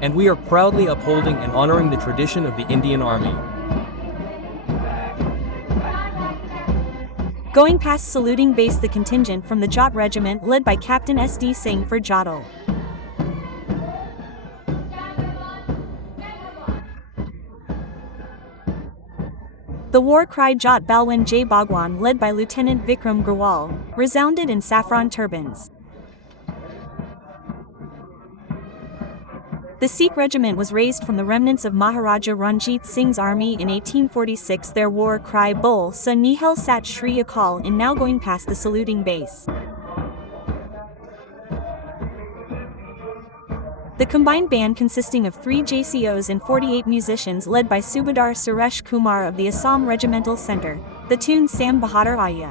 and we are proudly upholding and honoring the tradition of the Indian Army. Going past saluting base, the contingent from the Jat Regiment led by Captain SD Singh for Jodhpur. The war cry Jat Balwan Jai Bhagwan, led by Lieutenant Vikram Gurwal, resounded in saffron turbans. The Sikh regiment was raised from the remnants of Maharaja Ranjit Singh's army in 1846. Their war cry Bol Sa Nihal Sat Shri Akal in now going past the saluting base. The combined band, consisting of 3 JCOs and 48 musicians, led by Subadar Suresh Kumar of the Assam Regimental Centre, the tune Sam Bahadur Aya.